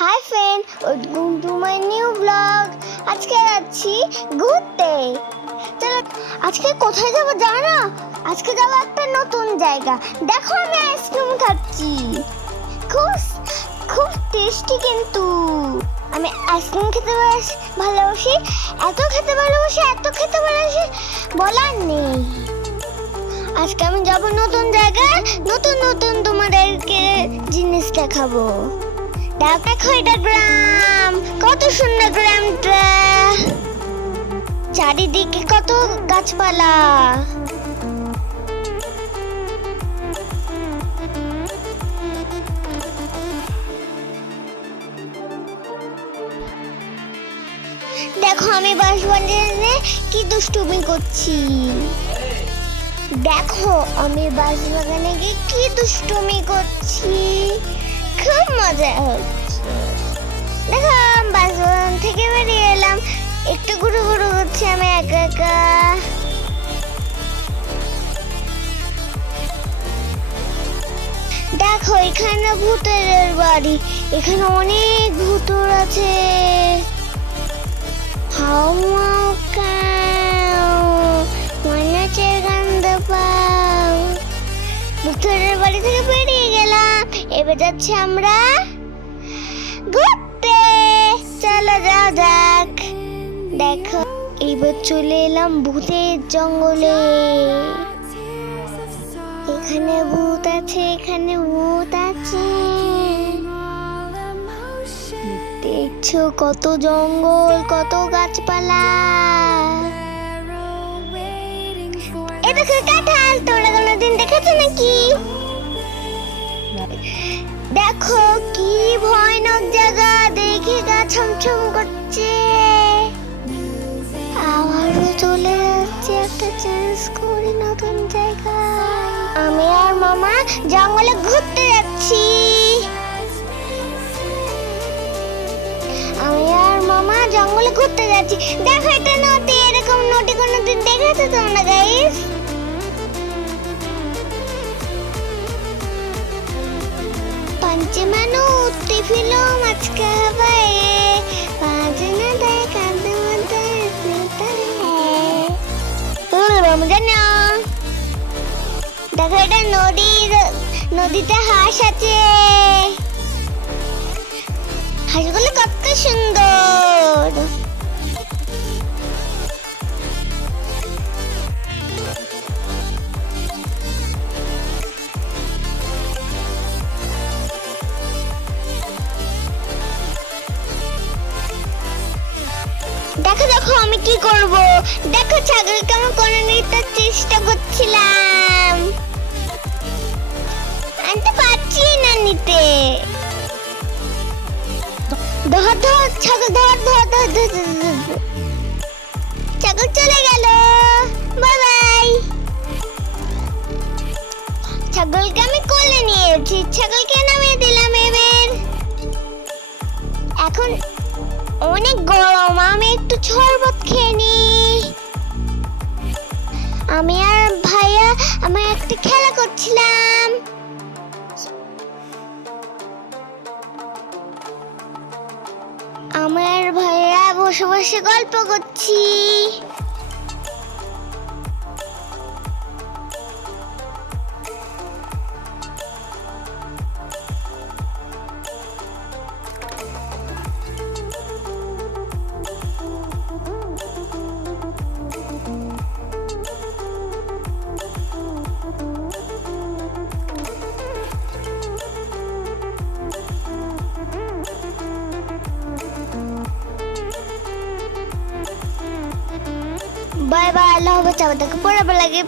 Hi friend welcome to my new blog আজকে যাচ্ছি ঘুরতে। চলো, আজকে কোথায় যাব জানো আজকে যাব একটা নতুন জায়গা। দেখো আমি আইসক্রিম খাচ্ছি। খুব খুব টেস্টি কিন্তু। আমি আইসক্রিম খেতে ভালোবাসি। এত খেতে ভালোবাসি, এত খেতে ভালোবাসি, বলার নেই। আজকে আমি যাব নতুন জায়গায়, নতুন নতুন তোমাদেরকে জিনিস দেখাবো। কত সুন্দর গ্রামটা। চারিদিকে কত গাছপালা। দেখো আমি বাস বানিয়ে কি দুষ্টুমি করছি। দেখো আমি বাস বাগানে গিয়ে কি দুষ্টুমি করছি। দেখো, আমি থেকে বেরিয়ে এলাম। একটু ঘুরু ঘুরু করছি আমি একা একা। দেখো, এখানে ভূতের বাড়ি। এখানে অনেক ভূতর আছে। হাউ মাউ কাউ মনে ভূতের বাড়ি থেকে বেরিয়ে গেলাম। এবার যাচ্ছি আমরা যাও যাক দেখো এবার চলে এলাম ভূতের জঙ্গলে। এখানে ভূত আছে, এখানে ভূত আছে। দেখছ কত জঙ্গল, কত গাছপালা। এ দেখো কাঁঠাল তোমরা কোনোদিন দেখেছ নাকি? দেখো কি দেখে গা ছমছম করছে। আবারও চলে যাচ্ছে একটা চেঞ্জ করি নতুন জায়গা আমি আর মামা জঙ্গলে ঘুরতে যাচ্ছি। আমি আর মামা জঙ্গলে ঘুরতে যাচ্ছি। দেখো এটা নদী, এরকম নদী কোনোদিন দেখেছ তোমরা গাইস উঠতে ফিল। জানো দেখো এটা নদীর নদীতে হাঁস আছে। হাঁসগুলো কত সুন্দর। দেখো দেখো আমি কি করব? দেখো ছাগলকে আমি কোনো নিতে চেষ্টা করছিলাম। আমি তো পারছি না নিতে। ধর ধর ছাগল ধর, ধর, ধর। ছাগল চলে গেল। Bye bye. ছাগলকে আমি কোলে নিয়েছি ছাগলকে নামিয়ে দিলাম এবার। এখন অনেক গরম, আমি একটু শরবত খেয়ে নি। আমি আর ভাইয়া আমার একটা খেলা করছিলাম। আমার ভাইয়া বসে বসে গল্প করছি। बाय बाय अल्लाह बचा बता पूरा के